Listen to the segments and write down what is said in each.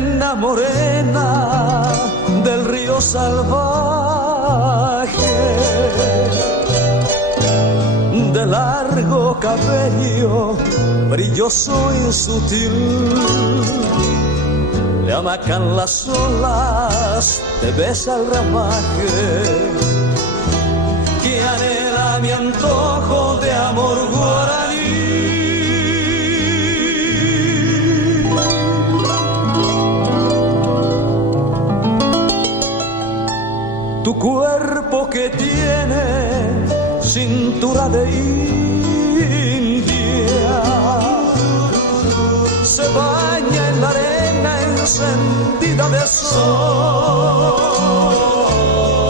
Sirena morena del río salvaje, de largo cabello brilloso y sutil, le amacan las olas, te besa el ramaje, que anhela mi antojo de amor guaraní. Tu cuerpo que tiene cintura de India se baña en la arena encendida de sol,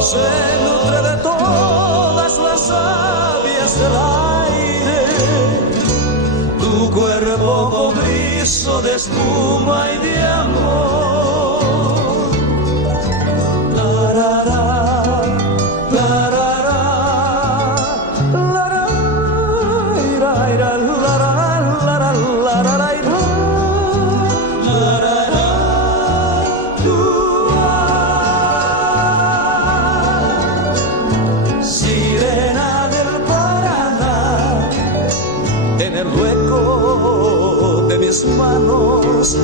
se nutre de todas las aves del aire, tu cuerpo cobrizo de espuma y de amor. Manos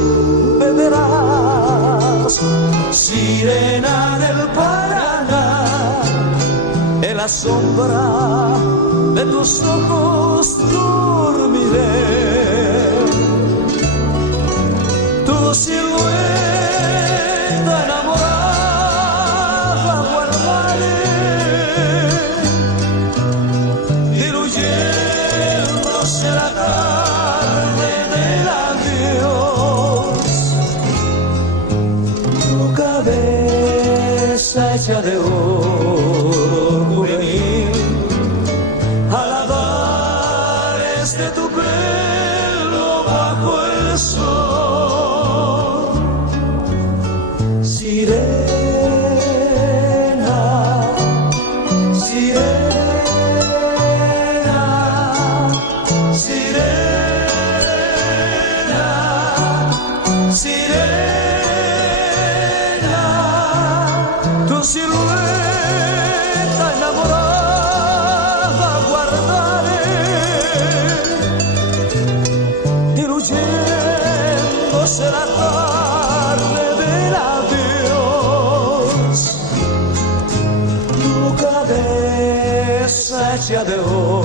beberás, sirena del Paraná, en la sombra de tus ojos dormiré, tu silueta enamorada guardaré, diluyéndose la tarde del adiós, tu cabeza hecha de oro juvenil, aladares de tu pelo bajo el sol, sirena, sirena, sirena, sirena, tu silueta enamorada guardaré, diluyéndose la tarde del adiós, tu cabeza hecha de oro